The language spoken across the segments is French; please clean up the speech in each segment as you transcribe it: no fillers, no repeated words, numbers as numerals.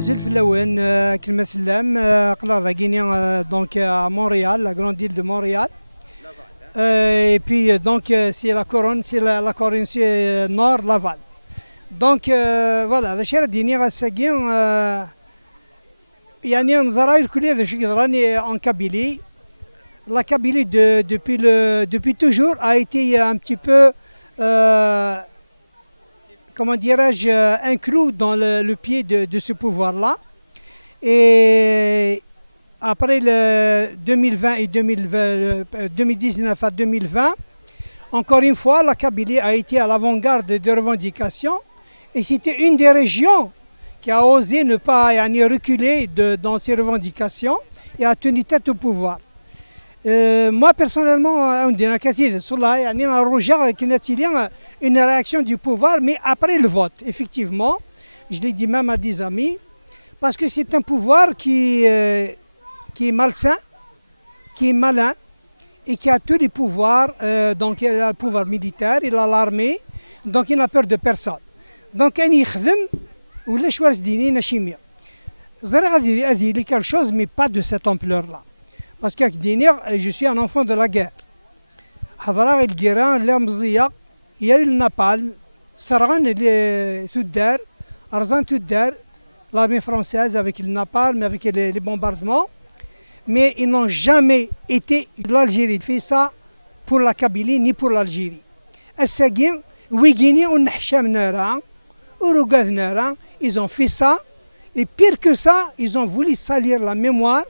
الزلف اللون كلمة سلام قلاضة غينيا donc à Montréal, la grande île de Montréal. Et puis donc c'est la couronne, c'est la couronne nord Laval. Donc voilà, الأشياء الدينية غاساكين يعني نزراير كلها ذا شي راني en Kabylie. La Kabylie depuis toujours a été un petit peu comment dirais-je, inclus dans le pied de ce pouvoir-là. Et après le 2020 et 2019 à 2020, encore une fois, la Kabylie a été à l'avant-garde des revendications. Et c'était une des régions qui a osé ne pas reculer dans ses revendications et a tenu tête au pouvoir. Moi personnellement, une réaction du pouvoir, mais après le vote, effectivement, je l'ai dit même à des amis, parce que c'est un pouvoir qui est malsain, qui est malin, et qui a tous les pouvoirs, donc il a le pouvoir militaire, il a l'armée, donc il n'a peur de personne. Donc il يخدم ولا شوارز ديني نشيمية. زرع هذه quelque chose, mais pas de cette ampleur-là. Parce que je suis un enfant de la guerre. حضرا الجيران لا مزية يا النابالم سرغن تودار أرزان تودار l'armée française avec le napalm, avec les bombardements. Mais ils n'ont jamais été l'Algérie fait ça pour la Kabylie ni pour l'Algérie. الساقين ويجيني ونحشام نارا وروقاد نارا ils ont fait ça et pire que ça ils ont voulu salir la mémoire.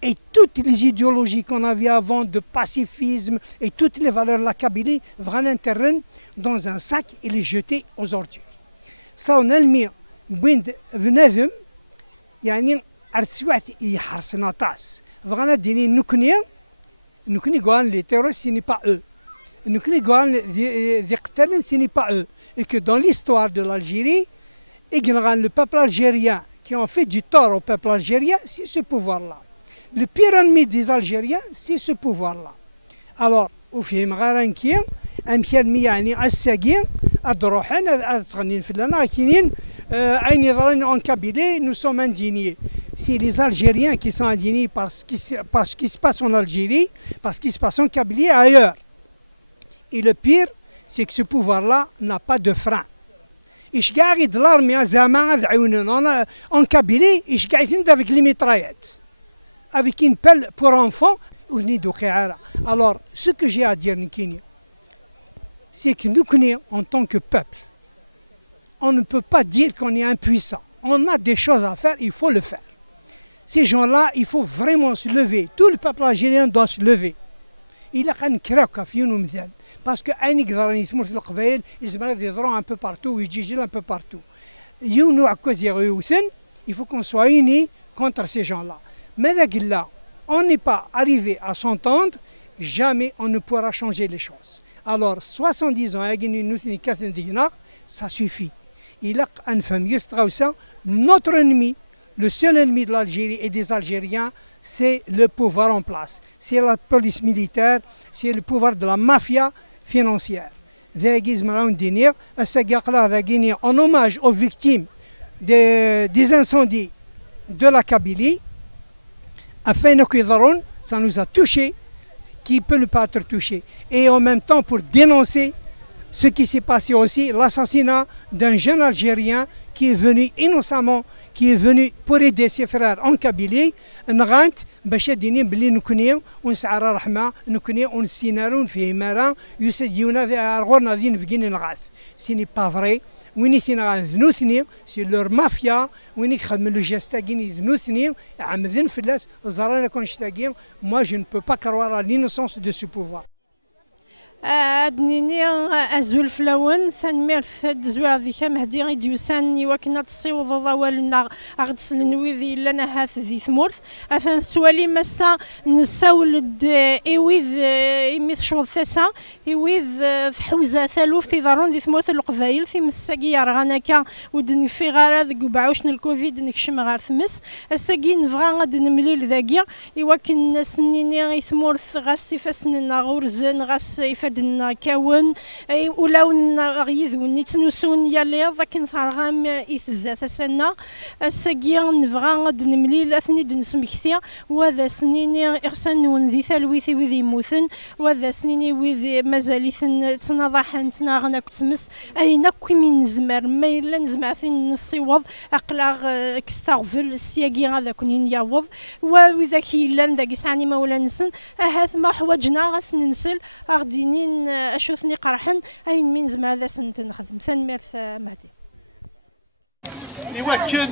Et toutes les idéologies qu'on avait avant de pacifisme et toutes les valeurs de la Kabylie, vraiment terrain dans un sac et les jeter aux ordures. Ça, on a mis بين بنادم يعني أرتسوعت يحرسنا طاس. Vraiment ديني نكني قوان les terroristes ce n'est pas eux. نكني قوان ذي قتلن ce n'est pas eux. Et que dans l'histoire de l'Algérie, le peuple algérien qui ont fait du tort au peuple algérien, c'est ce pouvoir-là. Le pire ennemi des Algériens, c'est ce pouvoir-là. Alors, وفيهم غارنكي أمثال يعني الساقين أدروحن أتصغنين في لنا كاينين أين يظهرون en Kabylie, nous sommes indignés. C'est les Algériens qui sont indignés par ce qui se passe en Algérie, parce ce qui se passe en Kabylie et ailleurs. Et le pire, c'est que ce pouvoir-là n'a pas de frein. إيش قاعد يدلار ميا زمان عيوننا en Kabylie إيش قاعد يند avec les mitraillettes. Avec une pelle pour enfants, alors ce que j'ai à dire, c'est que nous, en tant que peuple, on ne peut pas dire qu'on est impuissant. On a des choses à faire, il faut le faire. Ces gens-là, il faut vraiment se lever. Tout le peuple algérien doit se lever. إلا كنكراو فيهم مثال باسكو أين يقدر يثمر في القبائل يزمر يضروا un peu partout ويجي un peu partout. يونو عكاز يغيوثن il faut qu'on soit unis contre ces gens-là. ماذا قلنا on n'est pas arrivé à s'entendre, jamais on ne pourra changer les choses. Alors 70 ans أجيني نوثني كاثن دينا ça suffit. Il a un famille notre ennemi. Le seul ennemi de l'Algérie et des Algériens, c'est le pouvoir en place. C'est la police militaire, c'est le pouvoir de la mafia financière. En hommage aux victimes des incendies de la Kabylie, ça nous a touchés, qui peut ne pas être touché. Et en même temps, pour dénoncer ce qui s'est passé aussi, l'assassinat d'un jeune Algérien qui est venu innocemment, qui est venu pour aider ses frères en Kabylie, نغانت باش ديني بلي نكونيو ونسعى رحمه نكونيو ونسينارون فيه مرا يسديونا غورنا دين فكين نغاس سيني با فري وين ثينا ذنوثني سي لور مافيا وين يخدم لو جاستاكين ذنوثني عمذن فلاس زرانا كونشتاكين moi je ne peux pas croire à l'innocence de ce pouvoir. أدنيني أزول فلاون ثانمير تزوير ذيك مهدي يديوسان وكنا تصيوض ضوالنا أغدسل نويذي لنا هاث ذي ثمورث أثن سوالي مسا نساولد إيويذ إميث شوض ثسا إيويذ حوزة ثالوف تيضارون ذي ثمورث القبايل في مساقي رغانكا ودن في غارة ذي قبعوشن الكوفيد نكشم غار ثمس الساقي نفغا غاد نمليل ذاقيا إيواكن سنيني ثمورث غاسي فاسننا غورزن غاسي فدنا كون ولاون غيذون يتنسون يالي ذاك ثرغام يثزات سنة الساقيا نفغا غاد نمليل أثني دنسمكثي وذا سنيني إغسان ذي ثالويثي وذي يموثن وذا سنيني وذي مازاليثن تنضحن تناغنا كتمس أين كي من زمر ما إلا نزمعثين نصيوض أقلاغ كستغفل السياقي هذا كنين ياوض وإذا كيلان ذاك يسعني مولا نسن أهاث ما حواجنا غاس ننسل أغدينين أشوفني قرحن أين من زمع ذا سنت نخدم ثان ميرث مهدي يوكل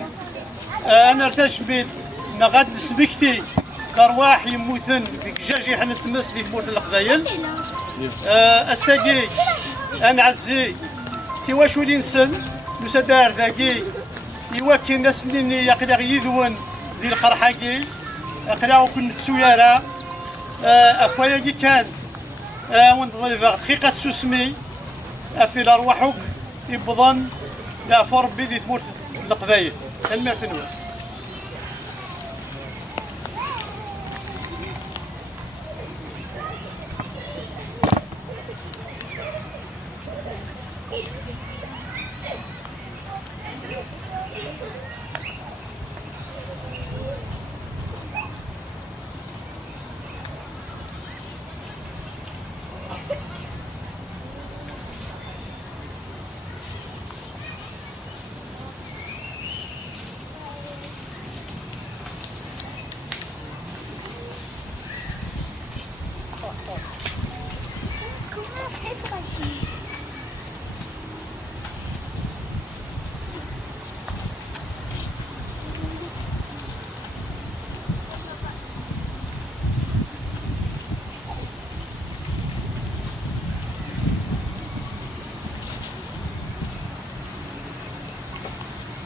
أنا تشبيت نغاد سبكتي كرواح يموتن جاجي حنا تمس في موت القبايل الساقي أنا عزي كيواش ولي نسن مسدار ذاكي يوكل ناس اللي يقدر يذون ذي الخرحاكي أقراو كن تسويارة أخويا كان ونظل دقيقة تسمي في الأرواح يبضن لا فرب بذي ثمور القبايل المعتنوة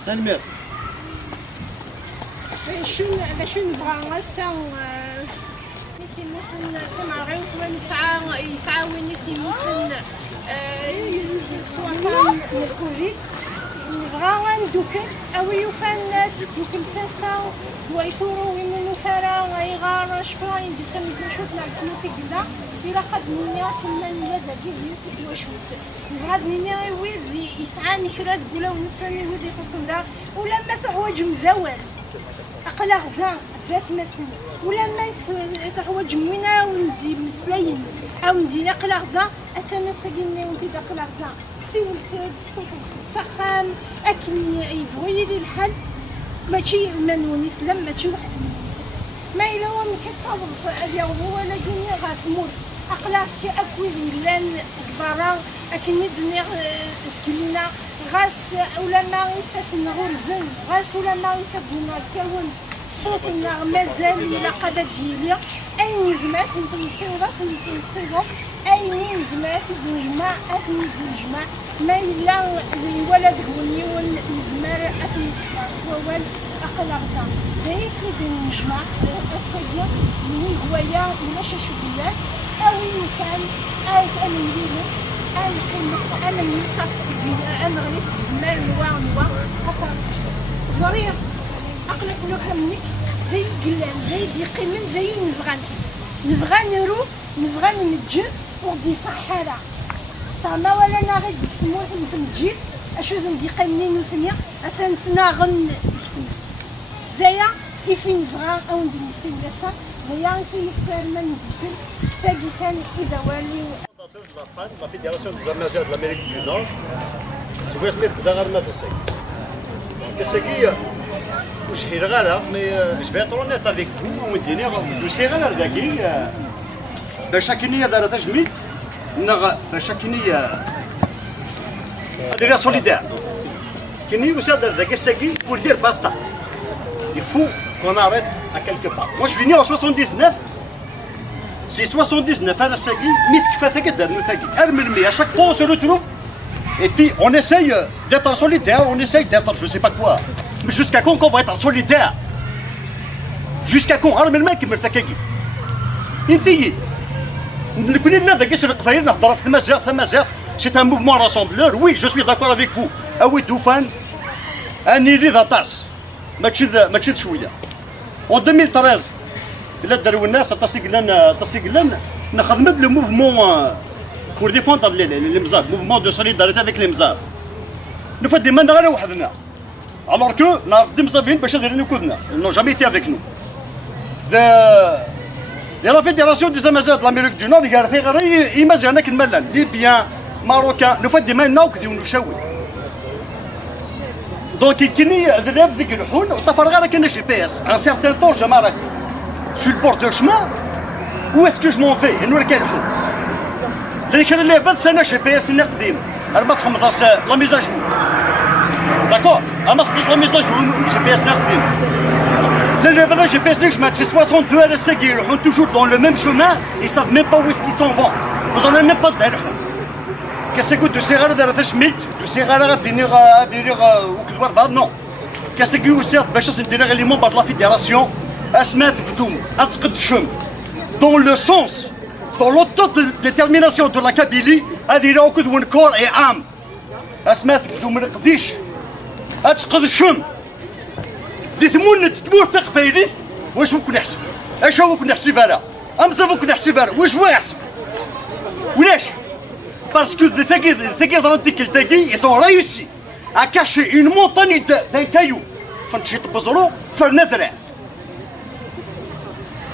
سلمى شو نبغى نساو نسي نحن سمع غير يسعى ونسي نحن الكوفيد نبغى ندوكل أو يفنات دوكل فاسا ويثوروا من نفرا ويغار شكرا يندكم نشوف نعرفوا في كذا إلا قد نيا كنا نيا ذاكي في وشوك نبغى نيا ويد يسعى نكرا ديلا ونساني ويد يقصن دا ولما تعوج مذاول أقلا غدا ذات مثل ولما تعوج موينا وندي مسلين أو ندي أقلا غدا أثنا ساقيني وندي أقلا غدا سيول سقام أكل يبغي لي الحل ماشي منوني تلم ماشي واحد ما إلا هو كتصاوب اليوم ولا كيني غاتموت أقلاك أكل لان برا أكني دنيا تسكينا غاس ولا ما يفاس نغور زن غاس ولا ما يفبنا كون صوتنا مازال إلا قد تجيلي أي نزمات نتنسيو أي نزمات نجمع أثني نجمع ما إلا الولد بني والنزمار أثني سباس وول أخلاقها ذيك نجمع الصديق من هوايا ماشي شبيات أو كان أو أمين أو أنا من أنا ما نوع صريح أقلق لحمي ذي قلان ذي ديقي من ذي نبغى نروح نبغى نمجد ودي صحراء فما ولا نغيد نموت نتمجد أشو زنديقي منين وثنيا أثنى تناغن يكتمس ذايا إفي نبغى أو ندنسي ولا سا ذايا إفي يسار ما نبدل تاقي كان إذا والي La Fédération des Amazons de l'Amérique du Nord, je vais se mettre dans l'armée de ça. Mais je vais être honnête avec vous, le Sénégal داكي باش كنيه دار تجميد باش كنيه دير سوليدار كنيه وسادر داكي ساكي pour dire basta. Il faut qu'on arrête à quelque part. Moi je suis né en 79. C'est 79 à Sagui, à chaque fois on se retrouve et puis on essaye d'être solidaire, on essaye d'être je sais pas quoi. Mais jusqu'à quand on va être solidaire? Jusqu'à quand? C'est un mouvement rassembleur, oui je suis d'accord avec vous. Ah oui, Doufan, un élite d'attasse. En 2013, il a dit الناس تصيب لنا نخدم le mouvement pour défendre les Mzab, mouvement de solidarité avec les Mzab. نفدي منا غير وحدنا. Alors que نعرف des Mzabين باش يديروا كودنا. Ils n'ont jamais été avec nous. Il y a la Fédération des Amazons de l'Amérique du Nord, il y a غير إمازيغنا كنملان ليبيان ماروكان نفدي منا وكديو نشاوي. Donc كيني ذنب ذيك الحون وطفر غير كان GPS. Un certain temps je m'arrête. Sur le bord de chemin, où est-ce que je m'en vais? Et nous, lequel faut? Les 20 ans, GPS, il est la mise à jour. D'accord? La mise à jour, GPS, les 20 ans, GPS, c'est 62 RSC qui sont toujours dans le même chemin, ils ne savent même pas où est-ce qu'ils s'en vont. Vous n'en avez même pas de téléphone. Qu'est-ce que tu sais, tu sais, non. Qu'est-ce que tu sais, c'est les membres de la fédération. أسمات بدوم أتقدشم dans le sens dans l'autodétermination de la Kabylie هذه راهو كذون كور اي عام أسمات بدوم القديش أتقدشم دي ثمون تموثق فيليث واش ممكن نحسب اش هو ممكن نحسب انا امزر ممكن نحسب انا واش هو يحسب ولاش باسكو ثقي ضربتك التاقي ils ont réussi à cacher une montagne d'un caillou فنشي تبزرو فرنذرع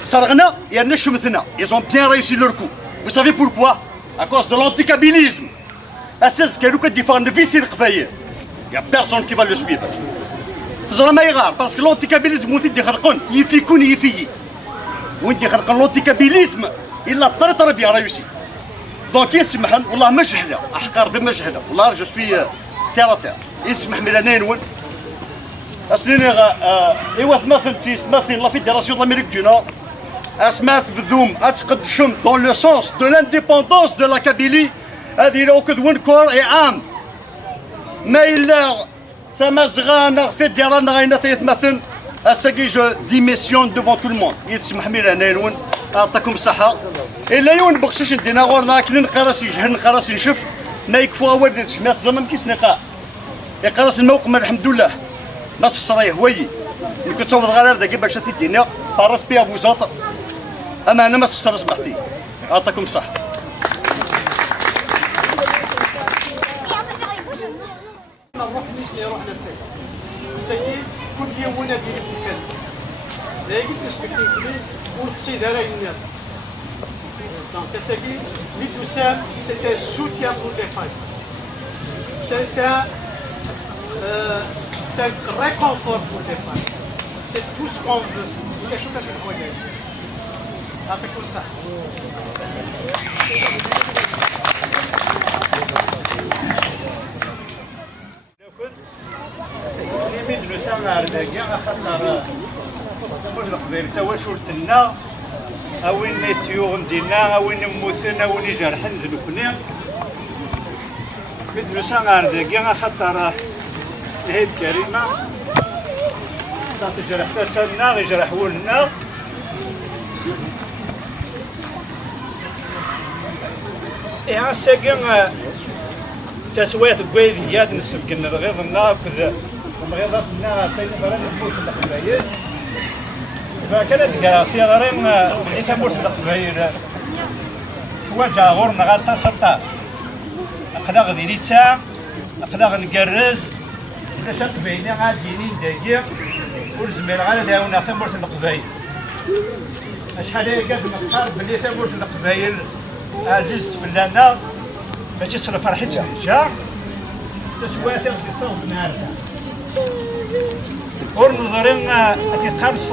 Sargana et Aneshumethena, ils ont bien réussi leur coup. Vous savez pourquoi? À cause de l'anticabilisme. C'est ce que dit faire de vie sur le il n'y a personne qui va le suivre. C'est jamais rare parce que l'anticabilisme, il fait qu'on y fait. L'anticabilisme, il a très bien réussi. Donc il se met, Allah majhla, ahkar bi majhla. Allah je suis terre à terre. Il se met milanين وين. أصلنا إيوه مثل la Fédération de l'Amérique du Nord. أسمات بدوم أتقدشم dans le sens de l'indépendance de la Kabylie هذه لو كذون كور إي عام ما إلا ثمزغانا فيدرانا غينا ثيثمثن أساقي جو ديميسيون devant tout le monde يتسمح ميلا نايلون أعطاكم الصحة إلا يون بقشش ندينا غورنا كلين قراسي جهن قراسي نشف ما يكفوها وردت شمات زمن كيس نقاء يقراسي الموقع الحمد لله ناس خسرايه هويي كنت تصوت غير هذا كيف باش تدينا فارس بيها بوزاط اما انا ما خسر صبحتي اعطاكم الصحه نروح نسلي روحنا السيد السيد كل يوم وانا ديري في الكلب لا قلت نسبك لي ونقصيد هذا النار دونك السيد ميدوسام سيتي سوتيان بور لي فاي سيتي c'est un réconfort pour les femmes. C'est tout ce qu'on veut. Il y a chose à faire. C'est comme ça. limite je tiens à تموت القبائل تواشلتنا أوين يتيوغ مدينة أوين يموتن أوين يجرحن ذنوبنا في دروسا غارداكي خاطر الهيد كريمة ضغط الجرح تاسنا غيجرح ولنا إيه ساكن تسويت كويديات نسبك الغيظ النافذ ومغيظاتنا تاين فران تموت القبائل فكانت كاسيا غريم اللي تموت القبائل واجا غورنا غالطا سطا أقلاغ ذي ليتا أقلاغ نقرز تشات بيني غاديين دايق والزمير غادا داونا تموت القبائل شحال هي قد نختار بلي تموت القبائل عزيزت بلانا باش تصرف فرحتها جا تشويه تاخذ صوب نهارها ونظرين أكيد خمس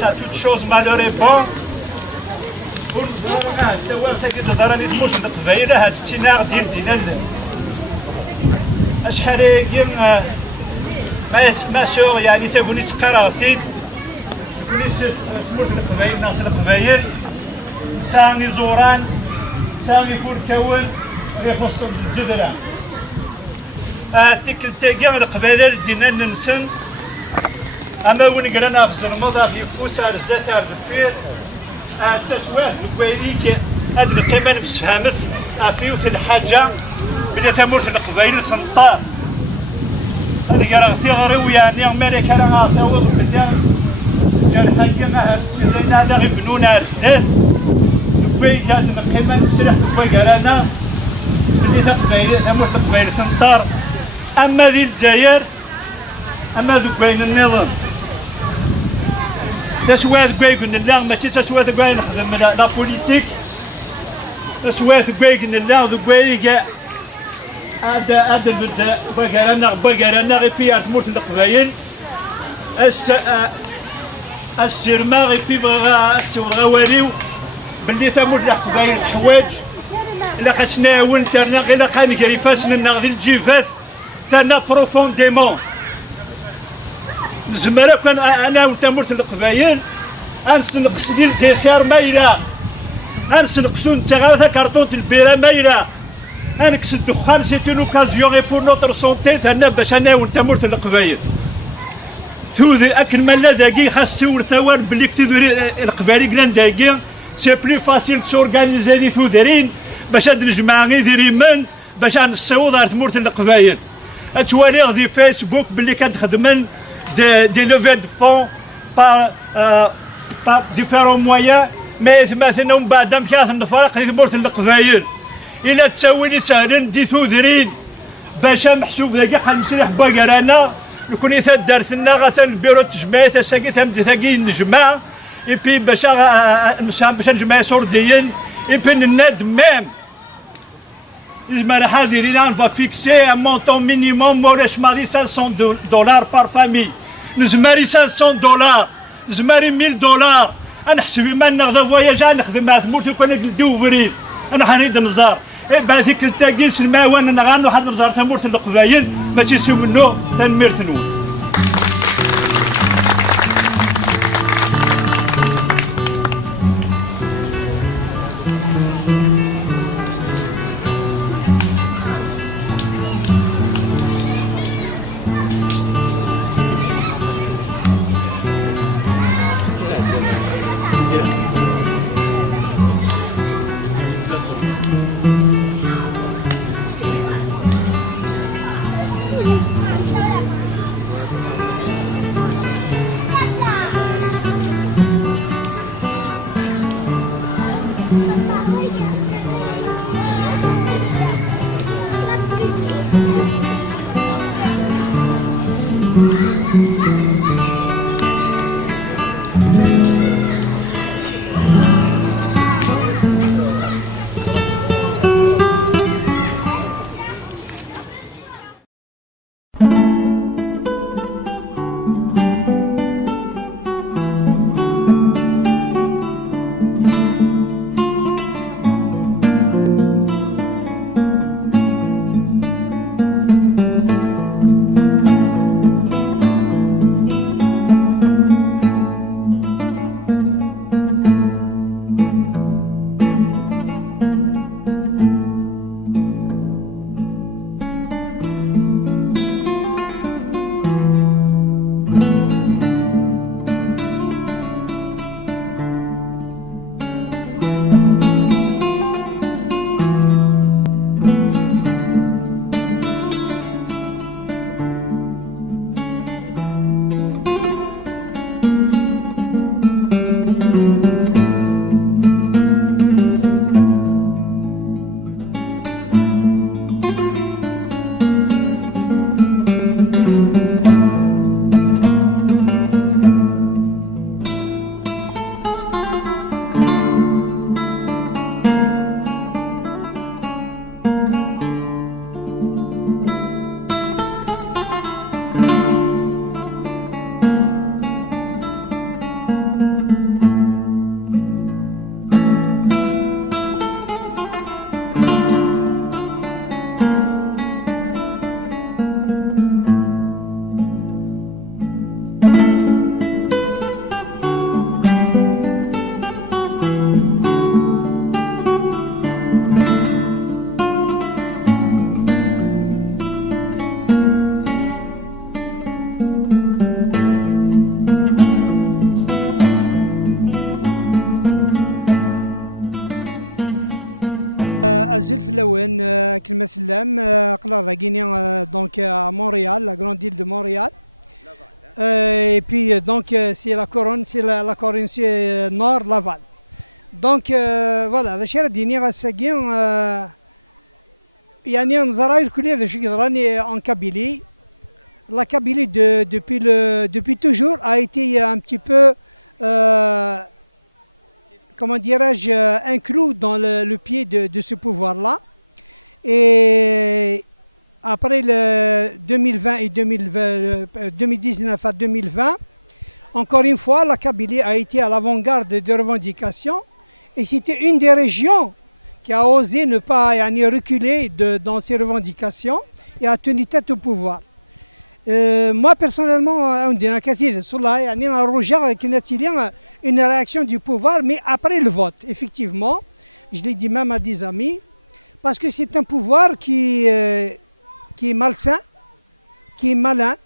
ça toute chose malheureusement pour سواء تجد ضرني تموت القبائل هاد السينار ديال اشحال يجي ما سور يعني تقولي تقرا فيك تقولي تموت القبائل ناس القبائل ثاني زوران ثاني فوركون ريفوسط الزدران تيك تيجي القبائل دينا ننسن أما وين قرنا في الموضة في فوسا الزكاة بالفير التسويق بكويريك هاد القيمة مسفهمت فيو الحاجة بلي تموت القبائل فنطار هادي قرا في غريو يعني أمريكا راه تعوض بلي قال حاجة هذا غير بنونا الثلاث كوي جات القيمة مسرح كوي قرانا بلي تموت القبائل فنطار أما ذي الجزائر أما ذو بين النظام تسوات كويكن الله ماشي تسوات كوي نخدم لا بوليتيك تسوات كويكن الله ذو كويك هذا البدا بقرنا غير في تموت القبائل السرما غير في غواليو باللي تموت القبائل الحوايج إلا خاصنا ونترنا غير خان كيفاسنا ناخذ الجيفات ثنا بروفونديمون زمرا كان انا وتمرت القبايل انسنقص ديال الديسير مايله انسنقصو نتا غير كارطون البيره مايله انكس الدخان سي اون اوكازيون غي بور نوتر سونتي ثنا باش انا وتمرت القبايل ثوذي اكل مالا داكي خاص تسول ثوان بلي كتدير القبايل كلان داكي سي بلو فاسيل تورغانيزي لي ثودرين باش هاد الجماعه غير يمن باش نصوض على تمرت القبايل اتوالي في فيسبوك بلي كتخدمن des levées de fonds par différents moyens mais مثلا من بعد مكاث الفرق يمرت القبايل إلا تسوي لي سهلين دي ثودرين باش محسوب ذاك حنسرح بقرانا نكون إذا دارت لنا غاتا البيرو تجمعي تساقي تمدي ثاقي نجمع إبي باش نسام باش نجمع سورديين إبي نناد ميم لازم حاضرين on va fixer un montant minimum مولاش ماري 500 دولار par famille نزماري 500 دولار نزماري 1000 دولار انا حسبي ما ناخذ فواياج نخدم مع ثموت وكون ندوفري انا حنيد نزار بعد ذيك التاكيس الماوان انا غنروح واحد نزار تمورت القبايل ماشي سو منو تنمير ثنون Azul Flawen, كلمة سلام قلادة Guinée donc à Montréal, la grande île de Montréal. Et puis donc c'est la couronne, c'est la couronne nord Laval. Donc voilà, la chère ديني غاساكي يعني نزراير كلية ذا شي راني en Kabylie. La Kabylie depuis toujours a été un petit peu comment dirais-je, inclus dans le pied de ce pouvoir-là. Et après le 2020 et 2019 à 2020, encore une fois, la Kabylie a été à l'avant-garde des revendications et c'était une des régions qui a osé ne pas reculer dans ses revendications et a tenu tête au pouvoir. Moi personnellement, une réaction du pouvoir, mais après le vote, effectivement, je l'ai dit même à des amis, parce que c'est un pouvoir qui est malsain, qui est malin,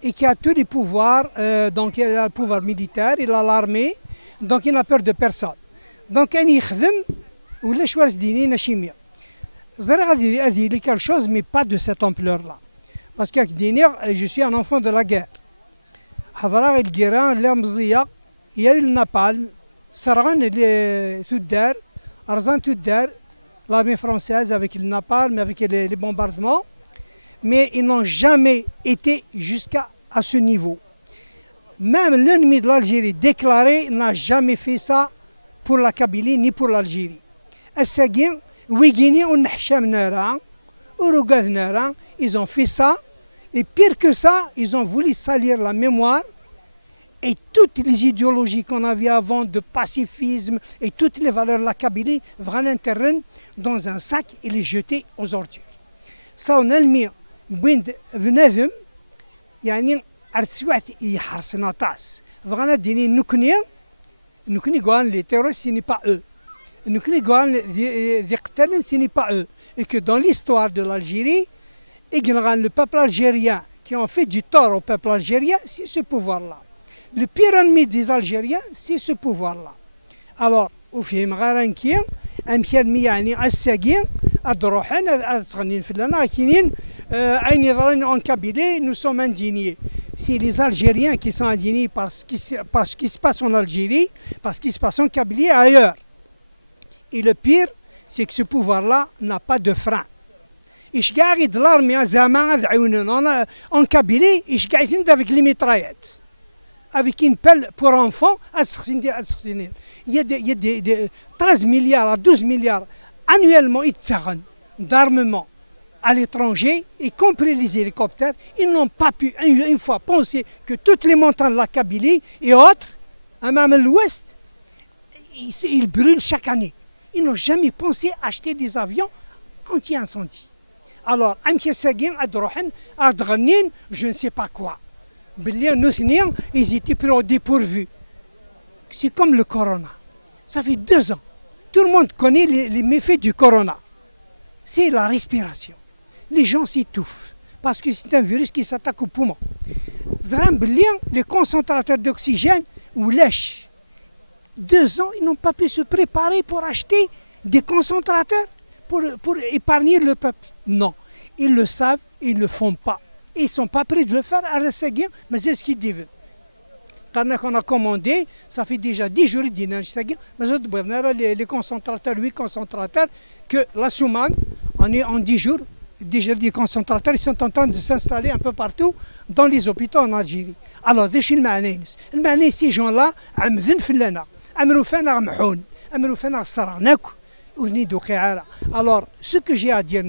et qui a tous les pouvoirs, donc il a le pouvoir militaire, il a l'armée, donc il n'a peur de personne. Donc il يخدم ولا شوارز ديني نشيمية. زرع هذه quelque chose, mais pas de cette ampleur-là. Parce que je suis un enfant de la guerre. حضرا الجيران لا مزية يا النابالم سرغن تودار أرزان تودار l'armée française avec le napalm, avec les bombardements, mais ils n'ont jamais été jusqu'à ce niveau. Même l'ennemi de l'Algérie déclaré n'a jamais fait ça pour la Kabylie ni pour l'Algérie. الساقين ويجيني ونحشام نارا وروقاذ نارا, ils ont fait ça, et pire que ça, ils ont voulu salir la mémoire et toutes les idéologies qu'on avait avant de pacifisme et toutes les valeurs de la Kabylie, vraiment terrain dans un sac et les jeter aux ordures. Ça on a le mis بين بنادم يعني ارتسوات يحرسنا طاس vraiment ديني نكني قال les terroristes ce n'est pas eux. نكني قال ذي قتالين ce n'est pas eux. Et que dans l'histoire de l'Algérie, le peuple algérien qui ont fait du tort au peuple algérien, c'est ce pouvoir-là. Le pire ennemi des Algériens, c'est ce pouvoir-là. Alors, وفيهم غير كي امثال يعني الساقين الدروحين الصغنين فلان كاينين اين يظهرون en Kabylie, nous sommes indignés. C'est les Algériens qui sont indignés par ce qui se passe en Algérie, parce ce qui se passe en Kabylie et ailleurs. Et le pire, c'est que ce pouvoir-là n'a pas de frein. إشجاع l'armée زعما عيوننا en Kabylie إشجاع avec les mitraillettes. Avec une pelle pour enfants, il y a des 13 milliards à 12 milliards annuellement d'armement à l'étranger, y compris les hélicoptères. Ils n'ont pas pu une fois penser que toutes les montagnes de la Kabylie et autres, même l'ouest, ils brûlent chaque année. Ils n'ont jamais pensé acheter des avions anti-incendie. Alors, je ne sais pas quoi. Ils étaient pris au dépourvu. C'est comme le corona. Ça fait 2 ans. Tout le monde connaît les méfaits du corona. C'est la respiration. Les gens s'étouffent parce que c'est un virus qui s'attaque aux poumons. Les concentrateurs d'oxygène ou lèche. 2 ans, ils n'ont pas pu se préparer pour acheter des concentrateurs pour épargner le peuple. Non, ils le savent, ils ne le font pas. Ils ne sont pas prêts de le faire à la Séguin, mais c'est ce qu'ils disent. Tant qu'on a commandé, ça fait déjà 10 jours mais les concentrateurs, 8 concentrateurs, que la Soumane, en 10 jours, déjà des concentrateurs, ils sont en train de s'installer un peu partout dans les hôpitaux en Algérie. Alors, ces gens-là, alors, ce que j'ai à dire,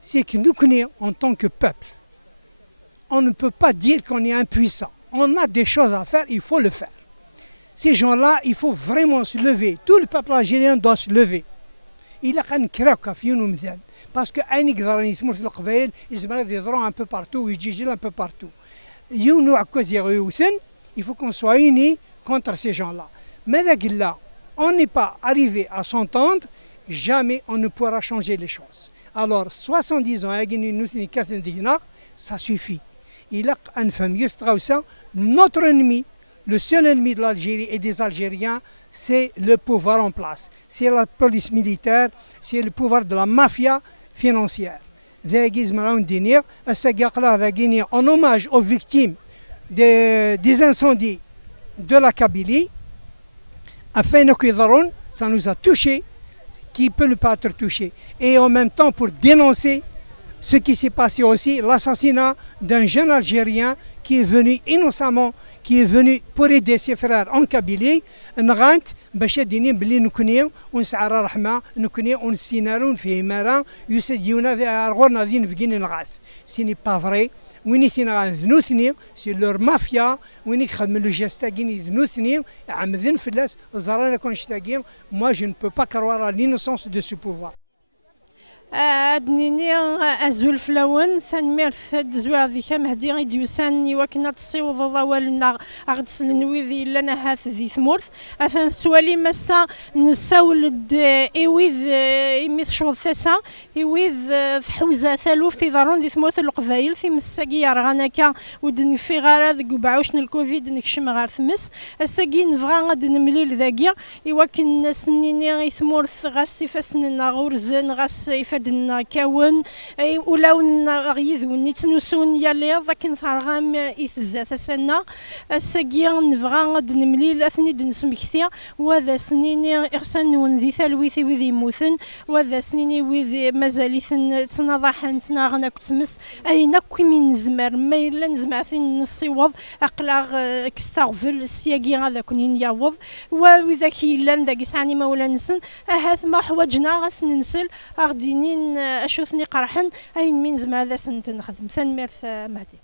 c'est que nous, en tant que peuple, on ne peut pas dire qu'on est impuissant. On a des choses à faire, il faut le faire. Ces gens-là, il faut vraiment se lever. Tout le peuple algérien doit se lever. Il a qu'un craque à Fioum, parce que un ils un peu partout, ils un peu partout. Il faut qu'on soit unis contre ces gens-là. Mais là, on n'est pas arrivé à s'entendre, jamais on ne pourra changer les choses. Alors, 70 ans, ça suffit. Il a un fameux, notre ennemi, le seul ennemi de l'Algérie et des Algériens, c'est le pouvoir en place. C'est la police militaire, c'est le pouvoir de la mafia financière. En hommage aux victimes des incendies de la Kabylie, ça nous a touchés, qui peut ne pas être touché. Et en même temps pour dénoncer ce qui s'est passé aussi, l'assassinat d'un jeune Algérien qui est venu innocemment, qui est venu pour aider ses frères en Kabylie, نغانت باش يديني بلي نكونيو ونسعر رحمة نكونيو ونسينارون فيه مرا يسجيونا غورنا ذين فقين نغاس سيني با فري ويني ثينا ذنوثني سي لور مافيا ويني يخدم لو جاستاكين ذنوثني عمذن فلاس زرانا كونشتاكين moi je ne peux pas croire à l'innocence de ce pouvoir. أدنيني أزول فلاون ثانمير زوار ذيك مهدي يديوسان يوكنا تصيوض ضوالنا أغدس لنويذي لنا هاث ذي ثمورث أثن سوالي مسا نساولد إيويذ إميث شوض ثسا إيويذ حوزة ثالوف في ضرون ذي ثمورث القبايل في مساقي يرغانكا ودن في غارة ذي قبعوشن الكوفيد نكشم غار ثمس الساقي نفغا غاد نمليل ذاقيا يوكن سنيني ثمورث غاسي فاسننا غورزن غاسي فدنا كون ولاون غيذون يتنسون يالي ذاك نثرغام يثزات سنة الساقيا نفغا غاد نمليل أثني دنسمكثيا وذا سنيني إغسان ذي ثالويثي وذي موثن وذا سنيني وذي مازاليثن تنضحن تناغنا كتمس أين كي من زمر ما إلا نزمعثين نصيوض أقلاغ كستغفل السياقي هذا كنين يعوض وإذا كيلان ذاك يسعني مولا نسن أهاث ما حوجنا غاس ننسل أغدينين أشوفني قرحن أين من زمر هذا سنتن خدم ثان ميرث مهدي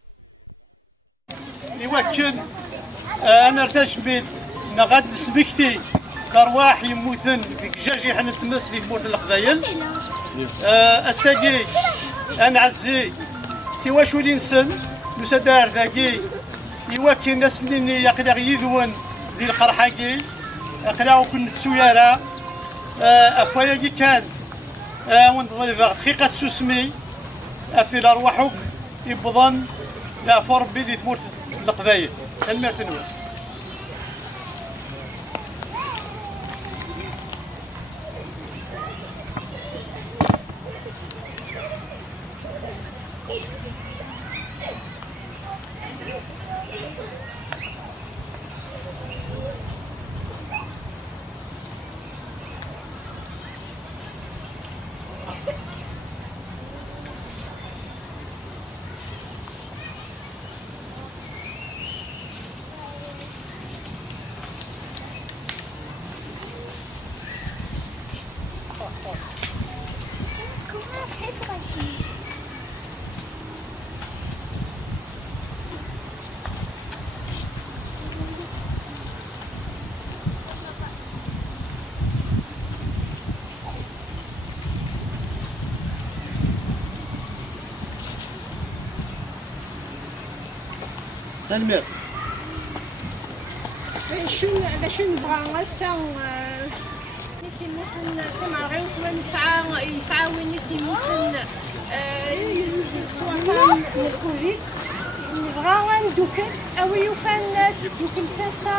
يوكل أنا ارتاش بيت نغاد سبكتي كرواح يموتن ديك جاجي حنا تمس في موت القبايل الساقي أنا عزي تيواش ولي نسن مسدار ذاكي يوكل ناس اللي يقدر يذون ذي الخرحاكي أقلاو كن تسويارا أفاياكي كان ونظل دقيقة تسمي في الأرواح يبضن لا فرب بيدي تموت القبايل المعتنوة سلمي باش نبغى غاسا نسيموكن تمع غير يسعى وين يسيموكن الكوفيد نبغى غندوكن أو يوفان دوكن فاسا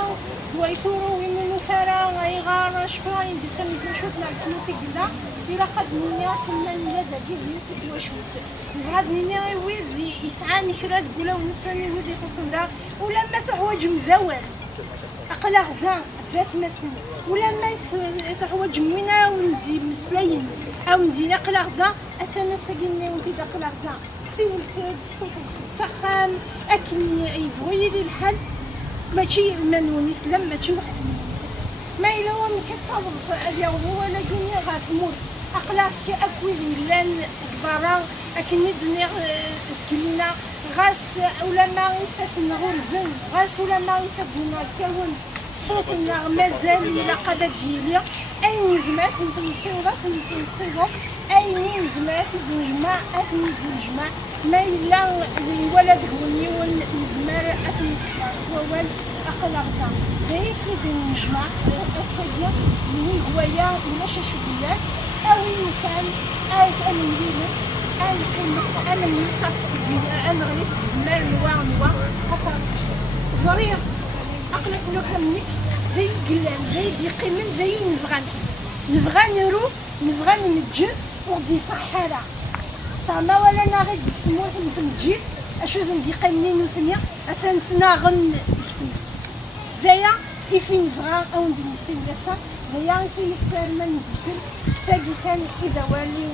ويكورو يمونو فارا غيغار شكرا يندكن نشوف نعرف نتقلا إلا قد نيا كنا نيا ذاكي نتقلا شوك نبغى نيا ويد يسعاني كرا تقولا ونساني ويد يقصن دا ولا ما تحواج مذاول أقلا غذا ذات مثل ولا ما تحواج موينا وندي مسلاين أو ندي أقلا غذا أثنا ساقيني ودي أقلا غذا سيولك سقام أكل يبغي يدي الحل ماشي منوني لما ماشي واحد ما إلا هو من كتصرف اليوم ولا كيني غاتموت أقلاك كأكل لان كبارا أكني دنيا تسكلينا غاس ولا ما يفاسنا غرزن غاس ولا ما يفدنا كون صوتنا مازال إلا قادة جيليا أي نزماس نتنسي راس نتنسيهم أي نزمات نجمع أثني نجمع ما إلا الولد بني والمزمار أثني سلاس وول أقلاقا ذيك نجمع الصديق من دوايا ماشي شبيات أو يمكن أو أمنية أو أنا من أنا غلط ما نوع أقرب زرير أقلق نحمي ذي قلان ذي ديقيمن ذي نبغى نروح نبغى نمجد ودي صحارى فما ولا نغيد بثموت نتمجد أشو زنديقا منين وثنيا أثان تناغن كتمس ذايا إفي نبغى أو ندنسي ولا سا ذايا إفي يسار ما نبكر تاقي كان إذا والي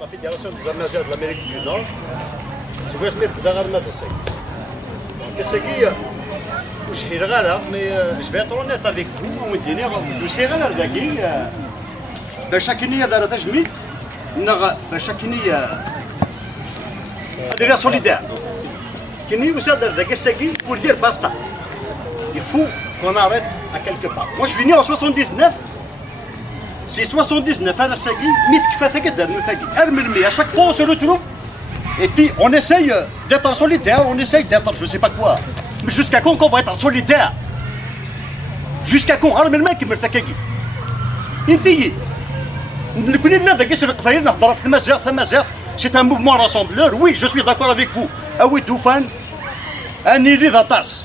La Fédération des Amazigh de l'Amérique du Nord, je vais mettre dans la c'est qui je vais regarder mais je vais être honnête avec vous on va dire je sais regarder دقيق باش كنيه دارت جميل باش كنيه دير سوليدار كنيه وسادر دقيق ساكي pour dire basta il faut qu'on arrête à quelque part moi je suis né en 79 c'est 79 انا ساكي ميت كفاته كدار نثاقي ارمن مي à chaque fois on se retrouve et puis on essaye d'être solidaire on essaye d'être je sais pas quoi mais jusqu'à quand on va être solidaire jusqu'à quand ارمن ما كمل ثاقي انتي كنا لا داكيس القفايل نهضر في تمازيغ c'est un mouvement rassembleur oui je suis d'accord avec vous اوي توفان اني لي ضطاس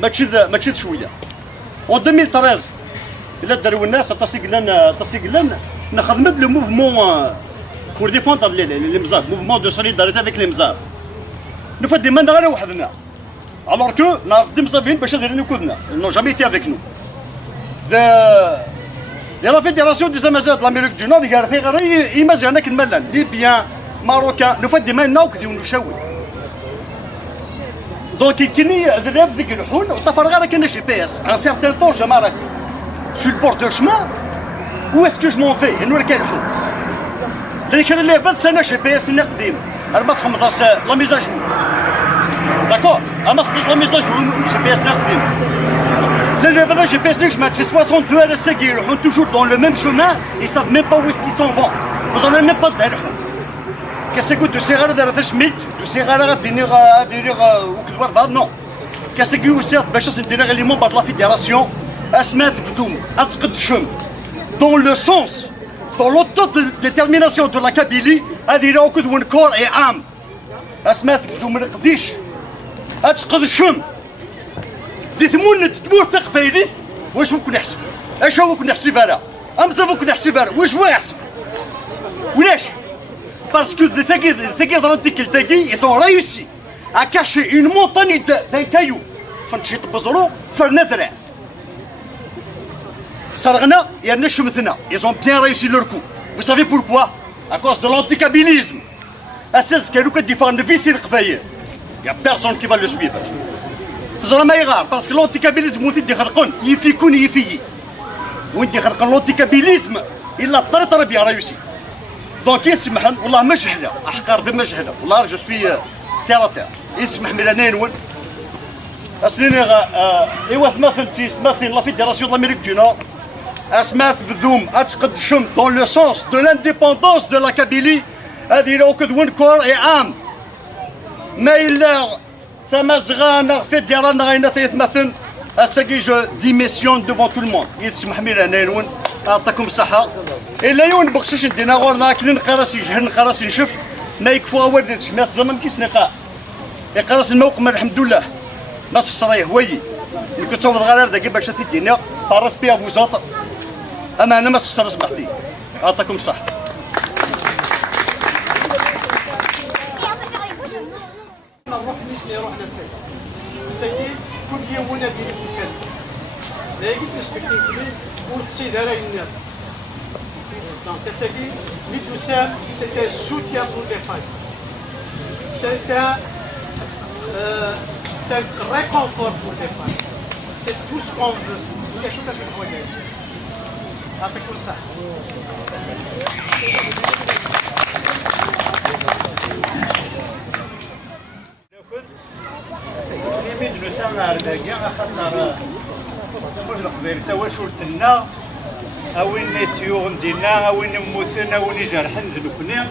ماشي شويه en 2013 لا داروا الناس تصيق لنا نخدم لو موفمون pour défendre les Mzab mouvement de solidarité avec les Mzab نفد ديما غير وحدنا alors que نعرف دي مزابين باش دايرين كودنا ils n'ont jamais été avec nous la Fédération des Amazigh de l'Amérique du Nord قالت غير إمازيغنا كنملان ليبيان ماروكان نفد ديما ناوكدي ونشاوي دونك كني ذراب ذيك الحون وطفر غير كان جي بي اس ان سيرتان طون جو مارك sur le bord de chemin où est-ce que je m'en vais نور كان الحون لأن كان اللي فات سنة جي بي اس اللي قديم أنا خمضاس لا ميزاجور داكور أنا خمضاس لا ميزاجور جي بي اس اللي قديم لأن فات جي بي اس اللي جمعت سي 62 على الساقي يروحون توجور دون لو ميم شومان ils savent même pas où est-ce qu'ils s'en vont vous en avez même pas الحون كاسكو دوسي غير دارت شميت دوسي غير غاديني وكدوار بعض نو كاسكو وسيط باش ندير غير لي مون لا فيديراسيون اسمات بدوم اتقدشم dans le sens dans l'autodétermination de la Kabylie هذه راهو كدون كور اي عام اسمات بدوم القديش اتقدشم دي تمون ثق فايليث واش ممكن نحسب اش هو كنا نحسب انا امزر ممكن نحسب انا واش هو يحسب ولاش parce que les Thaïs dans l'Antiquité, ils ont réussi à cacher une montagne d'un caillou. Ils ont bien réussi leur coup. Vous savez pourquoi? À cause de l'anticabilisme. Il n'y a personne qui va le suivre. Parce que l'anticabilisme, l'anticabilisme, il a très bien réussi. دونك يسمح والله مجهله احقر بمجهله والله جو سوي تيراتير يسمح ميلانين ون اسنين ايوا تمثل لا فيديراسيون دو l'Amérique du Nord اسمات بدوم اتقدشم دون لو سونس دو لانديبوندونس دو لا كابيلي هذه لو كدون كور اي عام ما الا تمازغانا فيديرانا غينا تيتمثل اساكي جو ديميسيون دوفون تو الموند يسمح ميلانين ون يعطيكم الصحة. إلا يون بقشيش ندينا غورنا كلين قراسي جهن قراسي نشوف ما يكفوها والدي تشميت زمان كيس نقاء. قراصي الموقع الحمد لله. ناس خسرايه هويي. اللي كنت صوت غير ذاك باش تدينا فارس بيها بوزاط. أما أنا ما خسر صبحتي. يعطيكم الصحة. نروح نيش روحنا السيد. السيد كل يوم ونادي المكان. لا قلت نسبكين كلين والقصيد هذا ينام. Donc Kassagi, l'Idoussam, c'est un soutien pour les femmes. C'est un réconfort pour les femmes. C'est tout ce qu'on veut. Il y a chose à faire pour les femmes. Ah, c'est comme ça. أوين تيوغ دينا أوين موثنا أوين جرحن ذلكنا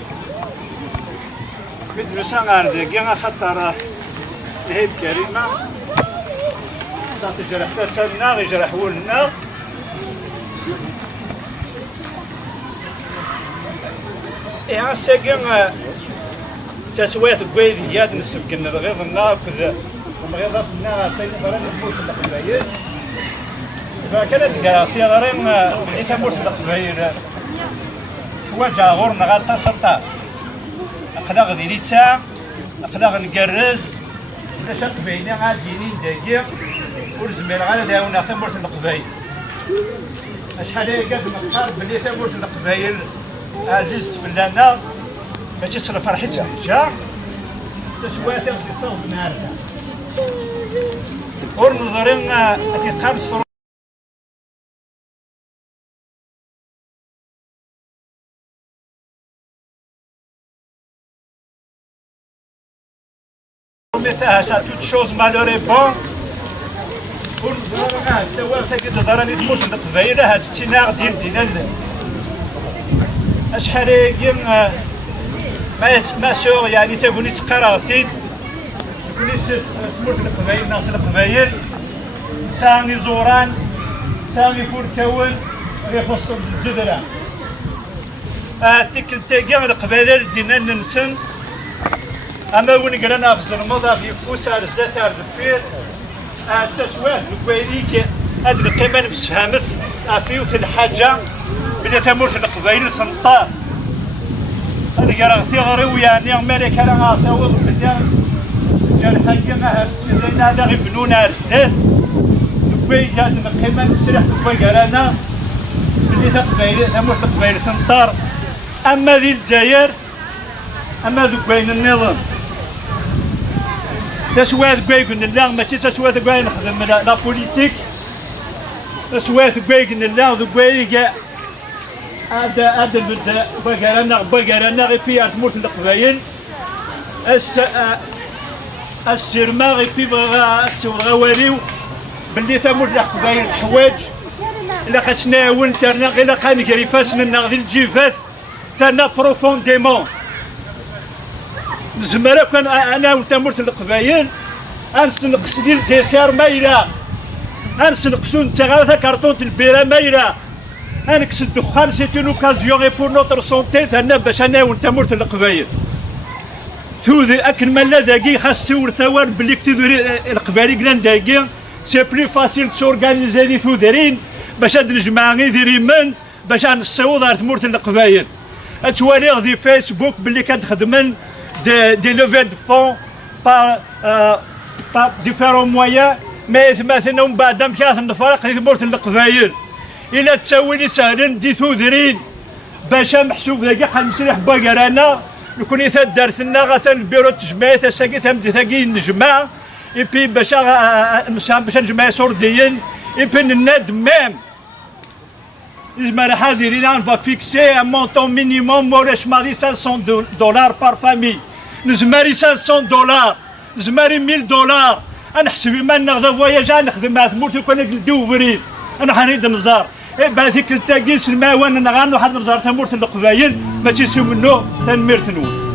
بدنا سانغار دقيقة خطر الهيد كريمة ضغط جرحتا سالنا يجرحولنا إيه ساقين تسويت قويديات نسبك النرغيض النار المغيظات منا تاين فران تموت القبايل فكانت كراسي غرين اللي تموت القبايل تواجه غورنا غالطا سلطة أخلاق ديريتا أخلاق نقرز باش القبايلين غاديين داكيا والزمير غادي داونا تموت القبايل شحال هي قد ما قال بلي تموت القبايل عزيز بلانا ماشي تصرف فرحتها جا تشويه تاخذ الصوت من هذا ونظرين كيتخلص ça toute chose malheureusement ونظرين سواء تجد ضرني تموت القبايل هاد التناغ ديال اشحال هي ما سور يعني تقولي تقرا فيك تقولي سموت القبايل ناس القبايل سامي زوران سامي فوركاون يفصل الجدران تيك تاقي القبايل دينا ننسن اما وين قرانا في الزرمضه في فوس على الزات على الدفير التسويه الكويريك هاد القيمه مسهمت فيوت الحاجه بلي تموت القبايل تنطار هذيك راه في غريو يعني مالك راه غاصاوي بدا قال حاجه ما هذا غير بنونا الثلاث كوي قال القيمه مسرح كوي قال انا بلي تقبايل تموت القبايل تنطار اما ذي الجزائر اما ذوك بين النظام تسوات كوي قلنا لا ماشي تسوات كوي نخدم لا بوليتيك تسوات كوي قلنا لا ذوك كوي هذا بقرانا غير في تموت القبايل السيرما غير في غواليو باللي تموت القبايل الحوايج الا خاصنا ترنا غير خان كريفاسنا غير الجيفات ترنا بروفونديمون زعما كان انا وتموت القبايل انسنقص ديال الديسير مايله انسنقصو نتا غير كارطون البيره مايله انكس الدخان سي اون اوكازيون غي بور نوتر سونتي ثنا باش انا ونتموت القبايل تودي اكل مالا داكي خاص تسول ثوان بلي كتدير القبايل كلان داكي سي بلو فاسيل تورغانيزي لي تودرين باش هاد الجماعه غير يدير باش نصوض على تموت القبايل توالي غدي فيسبوك بلي كتخدمن دي لوفي دو فون با ديفيرون مويان ما مثلا ومن بعد مكاث الفرق تموت القبايل إلا تساويني سهلين دي تودرين باش محسوب ذاكي حنسرح باكرانا يكون يثاد دارتنا غاتا البيرو تجمعي تساكي تمدي ثاكي نجمع إيبي باش نجمع سورديين إيبي نناد ميم إجمالا حاضرين on va fixer un montant minimum مولاش ماري 500 دولار بار فامي نزماري 500 نزماري 1000 نحسب ما ناخذ فواياج نخدم مع ثمورت يكون ندوفري انا حنيد النزار بعد ذيك التاكيس الماوان انا غنروح هاد النزار تمورت القبايل ماشي سي منو تنمير ثنون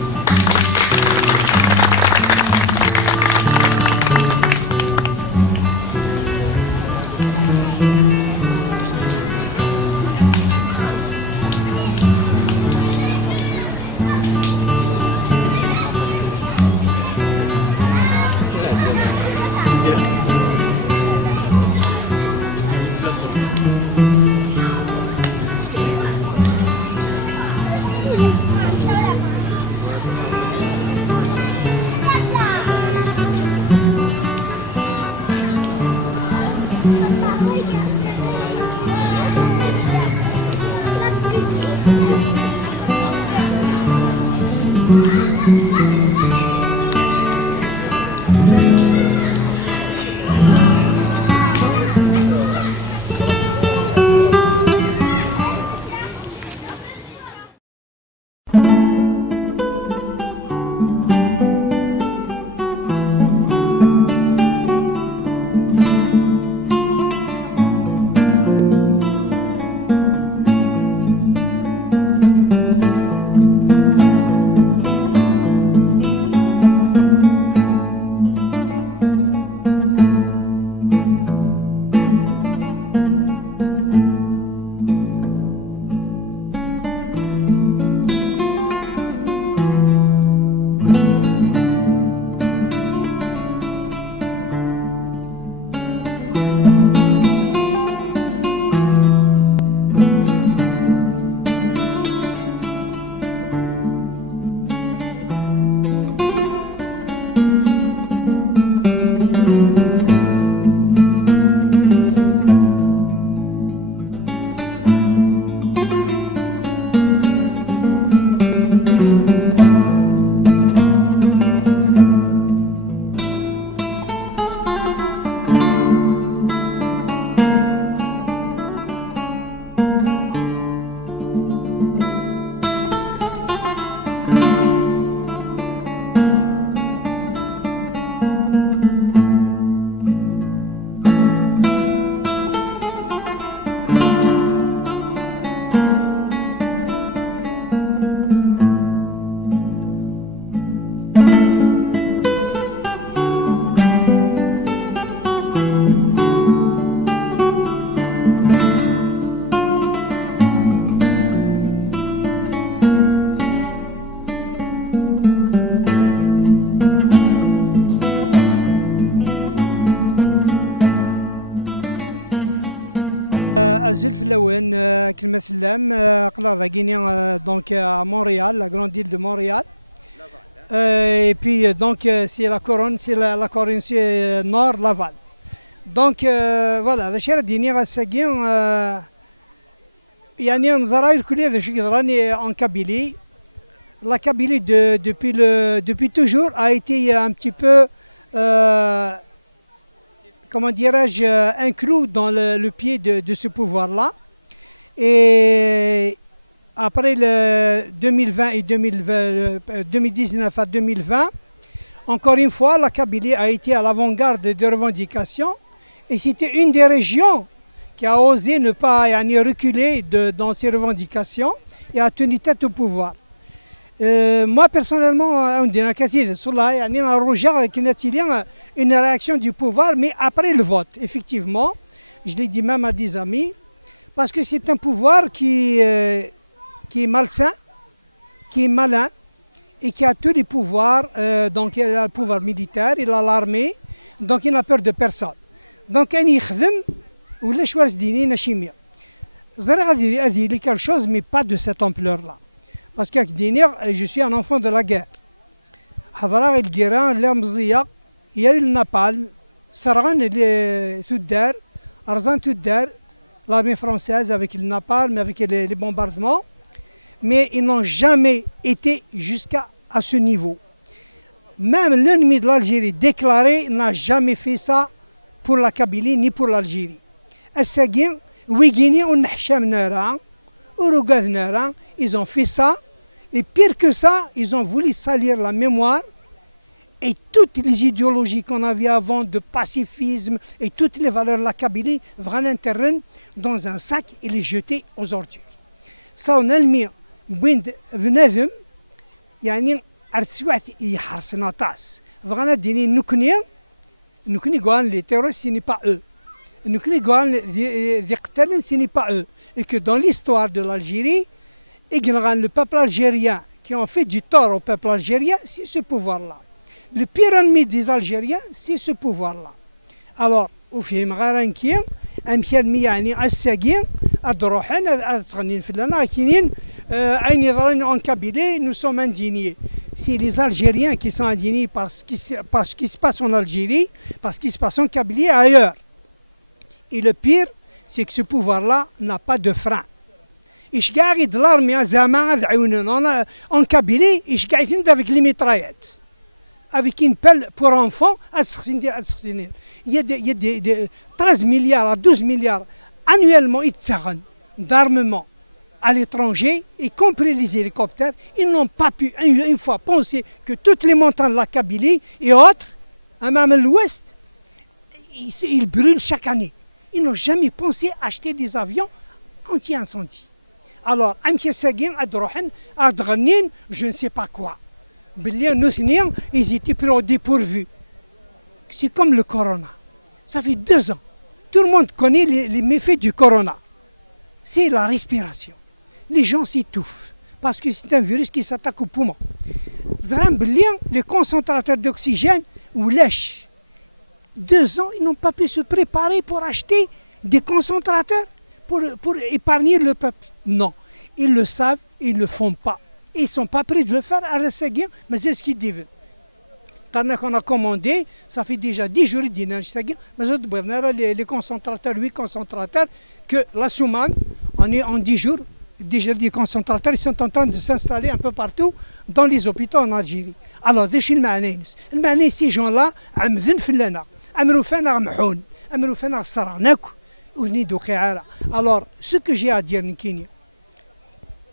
Azul Lawen, Kilmethlem, donc à Montréal, la grande île de Montréal. Et puis donc c'est la couronne, c'est la couronne nord Laval. Donc voilà, la chair dîner à Seguin, يعني نزرع الكلية ذا شو قدراني en Kabylie. La Kabylie depuis toujours a été un petit peu comment dirais-je, inclus dans le pied de ce pouvoir-là. Et après le 2020 et 2019 à 2020, encore une fois, la Kabylie a été à l'avant-garde des revendications et c'était une des régions qui a osé ne pas reculer dans ses revendications et a tenu tête au pouvoir. Moi personnellement, une réaction du pouvoir, mais après le vote, effectivement, je l'ai dit même à des amis, parce que c'est un pouvoir qui est malsain, qui est malin, et qui a tous les pouvoirs, donc il a le pouvoir militaire, il a l'armée, donc il n'a peur de personne. Donc il يخدم ولا شوارز دينينا شيميا. زرع هذه quelque chose, mais pas de cette ampleur-là. Parce que je suis un enfant de la guerre. حضرا الجيران لا مزية يا النابالم سرغن تودار أرزان تودار l'armée française avec le napalm, avec les bombardements, mais ils n'ont jamais été jusqu'à ce niveau. Même l'ennemi de l'Algérie déclaré n'a jamais fait ça pour la Kabylie ni pour l'Algérie. الساقين ويجيني ونحشام نارا وروقاد نارا, ils ont fait ça, et pire que ça, ils ont voulu salir la mémoire et toutes les idéologies qu'on avait avant de pacifisme et toutes les valeurs de la Kabylie, vraiment dans un sac et les jeter aux ordures. Ça on a mis بين بنادم يعني ارتسوات يحرسنا طاس vraiment ديني نكني قال les terroristes ce n'est pas eux. نكني قال ذي قتلن ce n'est pas eux. Et que dans l'histoire de l'Algérie, le peuple algérien qui ont fait du tort au peuple algérien, c'est ce pouvoir-là. Le pire ennemi des Algériens, c'est ce pouvoir-là. Alors, وفيهم غير انكيا امثال يعني الساقين ادروحن اتغنين في لنا كاينين اين يضرن en Kabylie, nous sommes indignés. C'est les Algériens qui sont indignés par ce qui se passe en Algérie, parce ce qui se passe en Kabylie et ailleurs. Et le pire, c'est que ce pouvoir-là n'a pas de frein. إيش قاعد يدلار مع زمان عيوننا en Kabylie, إيش قاعد يتم avec les mitraillettes. Avec une pelle pour enfants, il y a des 13 milliards à 12 milliards annuellement d'armement à l'étranger, y compris les hélicoptères. Ils n'ont pas pu une fois penser que toutes les montagnes de la Kabylie et autres, même l'ouest, ils brûlent chaque année. Ils n'ont jamais pensé acheter des avions anti-incendie. Alors, je ne sais pas quoi. Ils étaient pris au dépourvu. C'est comme le corona. Ça fait 2 ans. Tout le monde connaît les méfaits du corona. C'est la respiration. Les gens s'étouffent parce que c'est un virus qui s'attaque aux poumons. Les concentrateurs d'oxygène ou lèche. 2 ans, ils n'ont pas pu se préparer pour acheter des concentrateurs pour épargner le peuple. Non, ils le savent, ils ne le font pas. Ils ne sont pas prêts de le faire à la Seguin, mais c'est ce qu'ils disent. Tant qu'on a commandé, ça fait déjà 10 jours mais les concentrateurs, 8 concentrateurs, que la Soumane, on est en 10 jours, déjà des concentrateurs, ils sont en train de s'installer un peu partout dans les hôpitaux en Algérie. Alors, ces gens-là, alors, ce que j'ai à dire,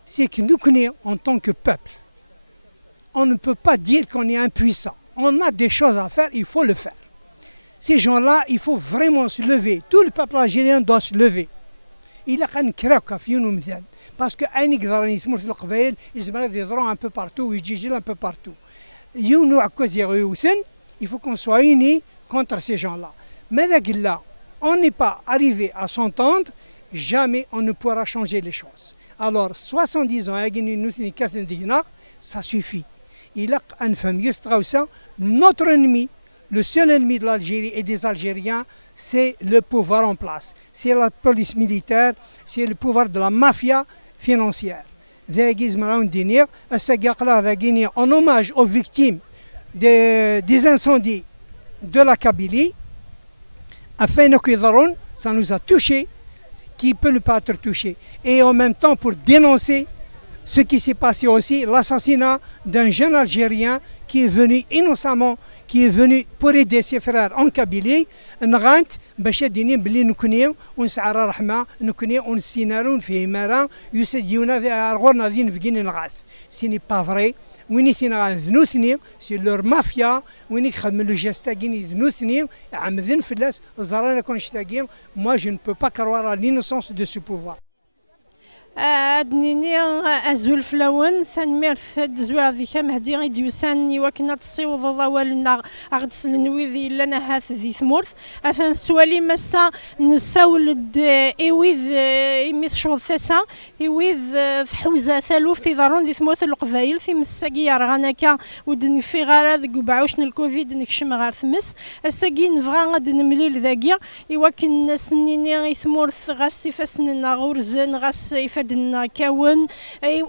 c'est que nous, en tant que peuple, on ne peut pas dire qu'on est impuissant. On a des choses à faire, il faut le faire. Ces gens-là, il faut vraiment se lever. Tout le peuple algérien doit se lever. Il a qu'un craque parce que ils un peu partout, ils un peu partout. Il faut qu'on soit unis contre ces gens-là. Mais là, on n'est pas arrivé à s'entendre, jamais on ne pourra changer les choses. Alors, 70 ans, ça suffit. Il a un fameux, notre ennemi, le seul ennemi de l'Algérie et des Algériens, c'est le pouvoir en place. C'est la police militaire, c'est le pouvoir de la mafia financière. En hommage aux victimes des incendies de la Kabylie, ça nous a touchés, qui peut ne pas être touché. Et en même temps pour dénoncer ce qui s'est passé aussi, l'assassinat d'un jeune Algérien qui est venu innocemment, qui est venu pour aider ses frères en Kabylie, نغانت باش ديني بلي نكونيو ونسعر رحمه نكونيو ونسينارون فيه مرا يسديونا غورنا ذين فكين نغاس سيني با فري ويني ثينا ذنوثني سي لور مافيا ويني خدم لو جاستاكين ذنوثني عمذن فلاس زرانا كونشتاكين moi je ne peux pas croire à l'innocence de ce pouvoir. أدنيني أزول فلاون ثانمير زوار ذيك مهدي غيديوسان وكنا تصيوض ضوالنا أغدس لنويذي لنا هاث ذي ثمورث أثن سوالي مسا نساولد إيويذ إميث شوض ثسا إيويذ حوزة ثالوف في ضارون ذي ثمورث القبايل في مساقي رغاناكا ودن في غارة ذي قبعوشن الكوفيد نكشم غار ثمس الساقي نفغا غاد نمليل ذاقيا إيواكن سنيني ثمورث غاسي فاسننا غورزن غاسي فدنا كون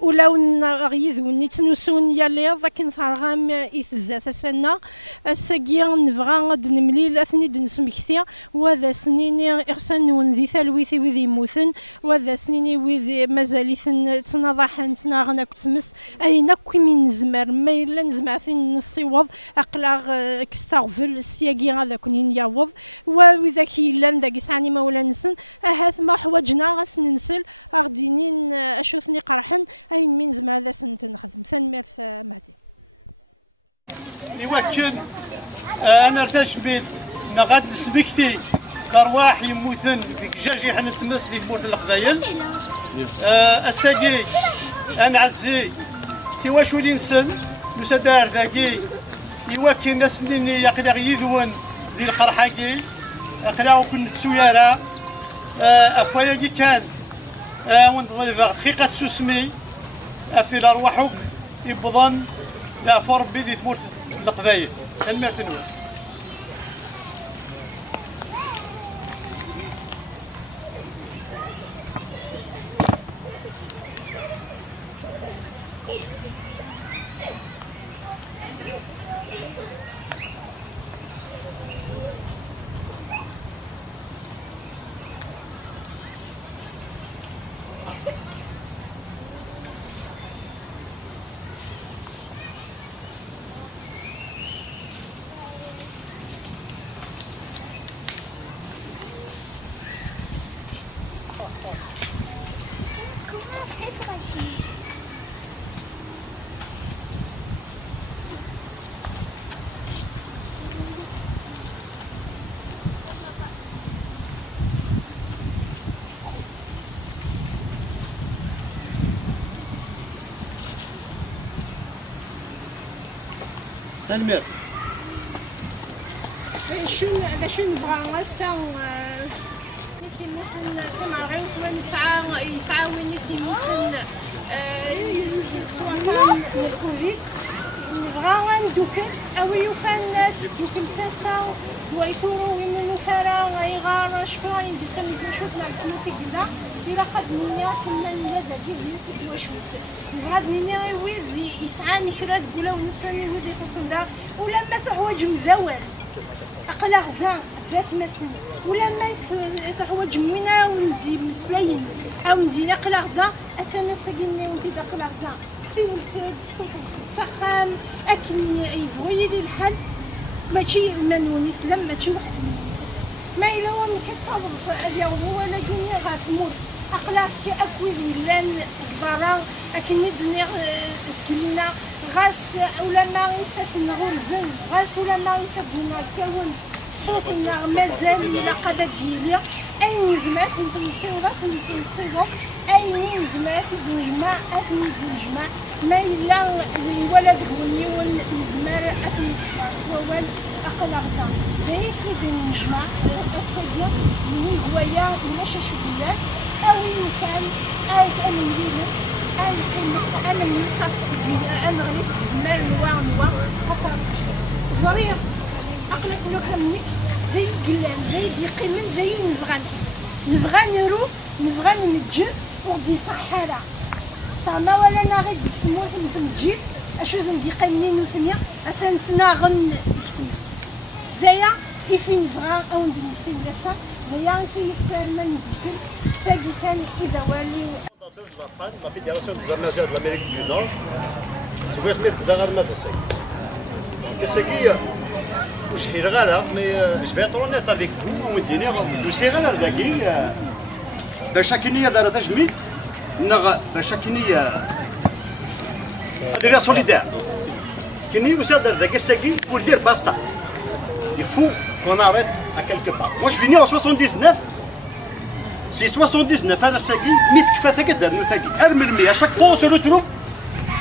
ولاون غيذوني تنوسون يالي ذاك ثرغام يثزات سنة الساقيا نفغا غاد نمليل أثني دنسمكثيا وذا سنيني إغسان ونذي ثالويثي وذي موثن وذا سنيني وذي مازاليثن تنضحن تناغنا كتمس أين كي من زمر ما إلا نزمعثين نصيوض أقلاغ كستغفل السياقي هذا كنين يعوض وإذا كيلان ذاك يسعني مولا نسن أهاث ما حواجنا غاس ننسل أغدينين أشوفني قرحن أين من زمر هذا سنتن نخدم ثان ميرث مهدي يوكل أنا ارتاش بيت نغاد سبكتي كرواح يموتن في جاجي حنا تمس في موت القبايل الساقي أنا عزي تيواش ولي نسن مسدار ذاكي يوكل ناس اللي يقدر يذون ذي الخرحاكي أقلاو كن تسويارا أفواياكي كان ونظل دقيقة سوسمي في الأرواحك يبضن لا فربي ذي ثمورت القبايل المعتنوة سلمي باش نبغى غاسا نسيموكن تمارين يسعى وين يسيموكن الكوفيد نبغى غندوكن أو يوكان دوكن تاسا ويكونوا من المثارة غيغار شكون يدخل نشوف مع الكلوكي كذا إلا قد نيا كنا نيا ذاكي ذيك وشوك نبغى نيا ويد يسعى نكرا ولا ونساني ويد يقصن ولا ما تحواج مذاول أقلا غذا ذات مثل ولا ما تحواج منا وندي مسلين أو ندي نقلا غذا أثنا ساقيني وندي أقلا غذا سيولت سقام أكل يبغي يدير الحل ماشي منوني لما ماشي واحد ما إلا هو من كتصادف اليوم ولكن غتموت أقلاك كأكل لان الضرر أكني دنيا تسكلنا غاس ولا ما يفاس نغرزن غاس ولا ما يفدنا كون صوتنا مازال إلا قد تجيلي أي نزمات نتنسي راس نتنسيهم أي نزمات نجمع أثني نجمع ما إلا الولد بني والمزمار أثني سوال أقل أرضا هيك نجمع السجن من دوايا ماشي شبيات أو يمكن أو أمنيه أو أنا من أنا غلط ما نوع زرير أقلق له كمي ذي قلان ذي يقيمن ذي نبغى نروح نبغى نمجد ودي صحارى تما ولا ناغي تموت نتمجد أشو زندي قايمين وثنيا أثان تناغن كتمس ذايا إفي نبغى أو ندنسي ولا سا ذايا إفي يسالما نبكر تاقي كان إذا والي La Fédération des Amazigh de l'Amérique du Nord, je vais mettre dans l'armée de ça. C'est qui je vais regarder, mais je vais être honnête avec vous, on dit que c'est regarder d'agir. بشكنية دار تجميد بشكنية دير solidaire. Kini vous êtes dans Gesagi pour dire basta. Il faut qu'on arrête à quelque part. Moi je suis né en 79. C'est 79 à la Sagui, à chaque fois on se retrouve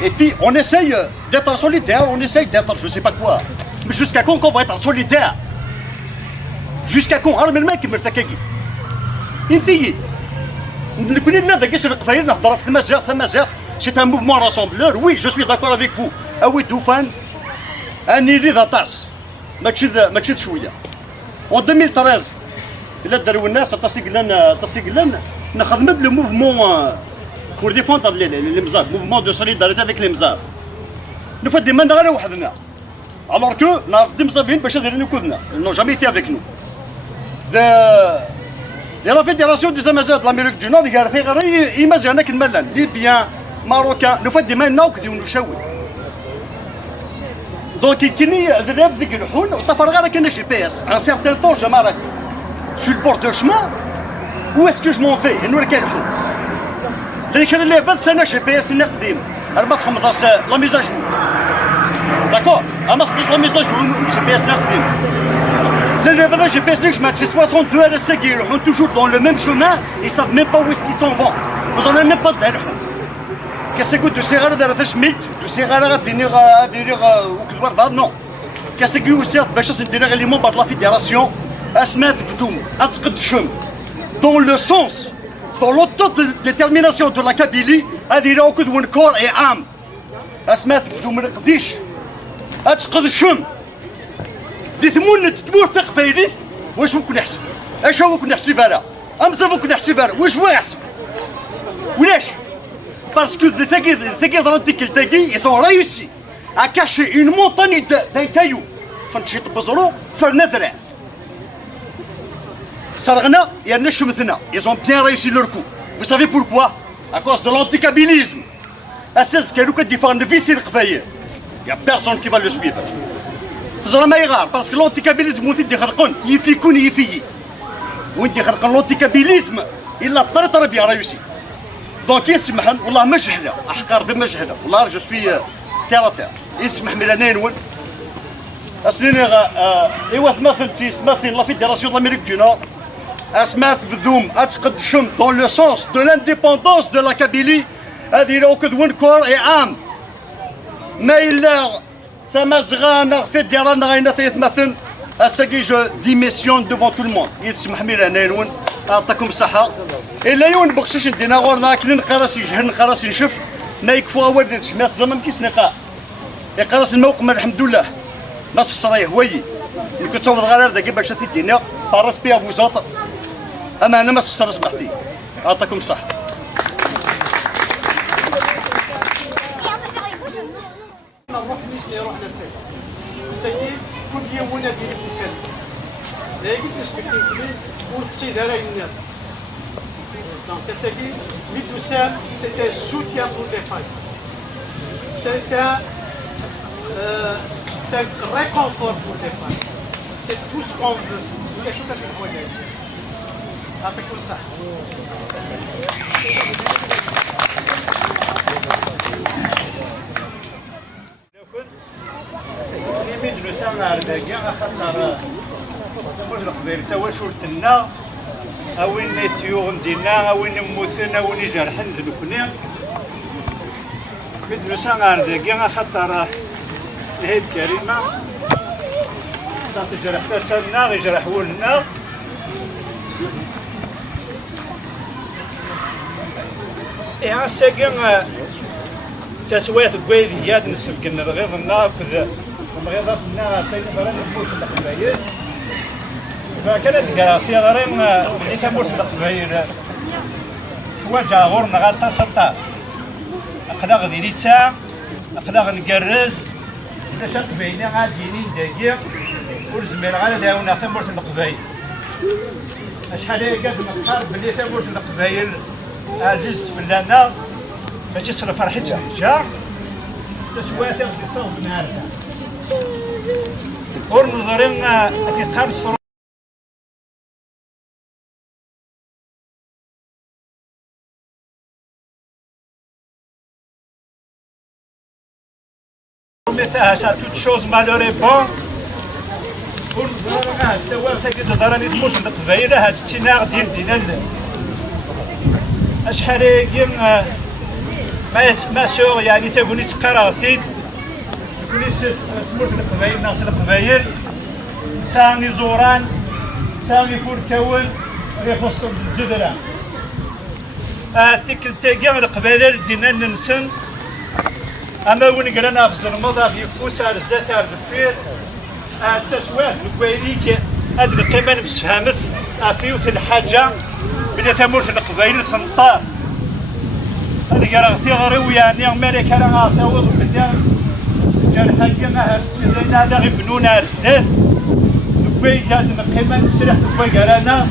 et puis on essaye d'être solidaire, on essaye d'être je sais pas quoi. Mais jusqu'à quand on va être solidaire? Jusqu'à quand? C'est un mouvement rassembleur, oui, je suis d'accord avec vous. Ah oui, Doufan, un île d'atas. En 2013, il a dit الناس تصيب لنا نخدم le mouvement pour défendre les Mzab, mouvement de solidarité avec les Mzab. نفد ديما غير وحدنا. Alors que نعرف دي مزابين باش يديروا كودنا. Ils n'ont jamais été avec nous. De la Fédération des Amazigh de l'Amérique du Nord, il y a des Amazigh qui ملان Libyens, Marocains, نفد ديما ناوكدوا ونشاوي. Donc كيني ذهب ذيك الحون وطفر غير كاين GPS. Un certain temps je m'arrête. Sur le bord de chemin, où est-ce que je m'en vais? Et nous, lequel jour? Les élèves, c'est un GPS, c'est un قديم. La mise à jour. D'accord? La mise à jour, le GPS, c'est un قديم. Les élèves, le GPS, c'est 62 RSC qui sont toujours dans le même chemin, ils ne savent même pas où est-ce qu'ils s'en vont. Vous n'en avez même pas de qu'est-ce que tu sais, tu sais, non. Qu'est-ce que tu sais, c'est les membres de la fédération. Asmat Vdoum, Atqdchum, dans le sens, dans l'autodétermination de la Kabylie, à dire au coup de corps et âme. Asmat Vdoum Rqdish, Atqdchum, dites-moi, تمور ثق فيريث واش ممكن نحسب؟ اش هو ممكن نحسب انا؟ امزا ممكن نحسب انا، واش هو يحسب؟ ولاش؟ Parce que les Antiques, ils ont réussi à cacher une montagne d'un caillou. Fanchit Bazolo, Fernadra. Sargana et Aneshumthena, ils ont bien réussi leur coup. Vous savez pourquoi? À cause de l'anticabilisme. C'est ce que défend le vice. Il n'y a personne qui va le suivre. Parce que l'anticabilisme, il fait qu'on y fait. L'anticabilisme, il a très bien réussi. Donc il se met, والله مجهلة، أحقر بمجهلة، والله je suis terre à terre. Il se met ميلانين ول. أصلنا إيوا تمثل la Fédération de l'Amérique du Nord. أسمات بذوم أتقدشم dans le sens de l'indépendance de la Kabylie. هذه لو كذون كور إعام. ما إلا ثمزغانا فيدرالنا غينا تمثل. أساقي je démissionne devant tout le monde. Il se met ميلانين ول. أعطاكم الصحة. إلا يون بقشش ندينا غورنا كلن قراسي جهن قراسي نشوف نايكفوا ولد شمات زمان كيس نقاء. قراص الموقع الحمد لله. ناس خسرايه هويي. كنت صوت غير ذاك باش تدينا فارس بيها بوزاط. أما أنا ما خسر صبحتي. أعطاكم الصحة. نروح نسلي روحنا السيد. السيد كل يوم ونادي لي بالكلب. لا يجي نسبكتين كلين. والقصيد هذا ينام. Donc Kassagi, Midoussam, c'est un soutien pour les femmes. C'est un réconfort pour les femmes. C'est tout ce qu'on veut. Il y a chose à faire pour les femmes. Avec tout ça. تواشلتنا اوين تيوغ دينا اوين موتنا اوين جرحن ذبكنا بدرسا غارداكي خاطر الهيد كريمه تعطي جرحتها سالنا غير جرحوا لنا يا ساكن تسويت كويديات نسبك النبغيض النار مغيظتنا تاين فرن تموت القبايل فكانت كراسي غرين بلي تموت القبايل تواجه غورنا غالطا سلطة أقلاغ ذي ليتا أقلاغ نقرز باش القبايل غاديين دايقيا والزمير غادا داونا تموت القبايل شحال هي قد نقال بلي تموت القبايل عزيز بلانا باش تصرف فرحتها جا تشويه تاخذ الصوت من هذا ورنظرين أكيد خمس à toute chose malheureusement ورنظرين سواء تاكد ضرني تموت القبايل هاد التناغ ديال أشحال يجين ما سوغ يعني تقولي تقرا فيك تقولي سموت القبايل ناس القبايل سامي زوران سامي فورتاول ريفوستو الزدرة تيك تاقيا القبايل دينا ننسن أما وين قرانا في الزرمضة في فوس على الزات على الدفير التسويق بكويليك هاد القيمة مسفهمت فيوت الحاجة بلي تموت القبايل سنطار هذا قال في غريو يعني مالك انا غاصاوض بدا قال حاجه ما هذا غير بنونا سنات وي جات القيمه نسرح وي قال انا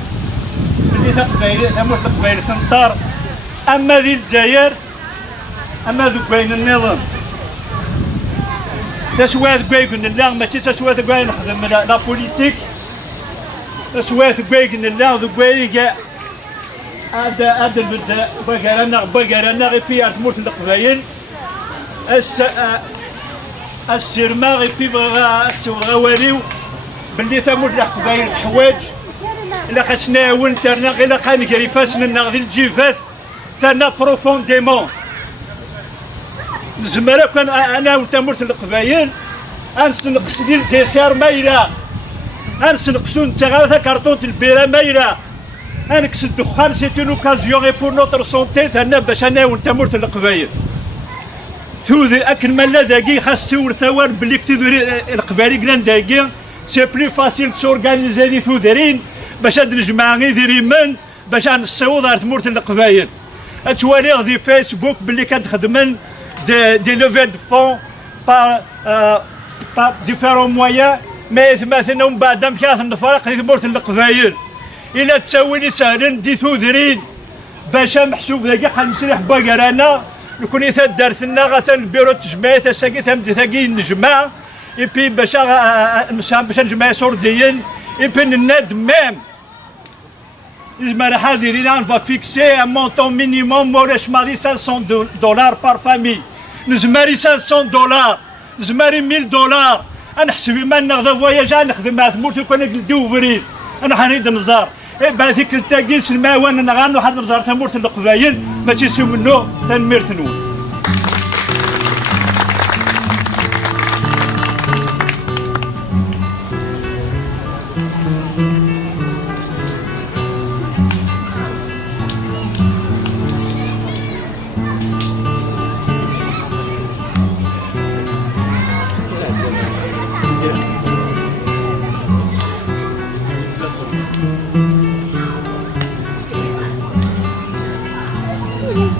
بلي تقبايل تموت القبايل سنطار اما ذي الجزائر اما ذوك بين النظام تسوات كويكن الله ماشي تسوات كوي نخدم لا بوليتيك تسوات كويكن الله ذوك كويك هذا البدا بقرانا غير في تموت القبايل السيرما غير في غواليو باللي تموت القبايل الحوايج الا خاصنا ونترنا غير خانقري فاسنا غير الجيفات ثنا بروفونديمون زعما كان انا وتموت القبايل انسنقص ديال الديسير مايله انسنقصو نتا غير كارطون البيره مايله انكس الدخان سيت اون اوكازيون غي بور نوتر سونتي ثنا باش انا ونتموت القبايل ثوذي اكل مالا داكي خاص تور ثوار بلي كتدير القبايل كلان داكي سي بلو فاسيل تورغانيزي لي ثودرين باش هاد الجماعه غير ديريمن باش نصوض على تموت القبايل اتوالي دي فيسبوك بلي كتخدمن دي لوفي دو فون با ديفيرون مويان مي مثلا ومن بعد مكاث الفرق تموت القبايل إلا تساويني سهلين دي ثودرين باش محسوب ذاكي حنسرح باكرانا نكون إذا دارتنا غاتا البيرو تجمعي تساكي تمدي ثاكي نجمع إبي باش نجمع سورديين إبي نناد ميم إزمانا حاضرين نفا فيكسي ان مونطون مينيموم مولاش ماري 500 دولار بار فامي نزماري 500 دولار نزماري 1000 دولار نحسب ما ناخذ فواياج نخدم مع ثموت وكون ندوفري انا حنيد نزار بعد ذيك التاكيس الماوان انا غانو واحد نزار تمورت القبايل ماشي سي منو تنمير ثنون Yeah.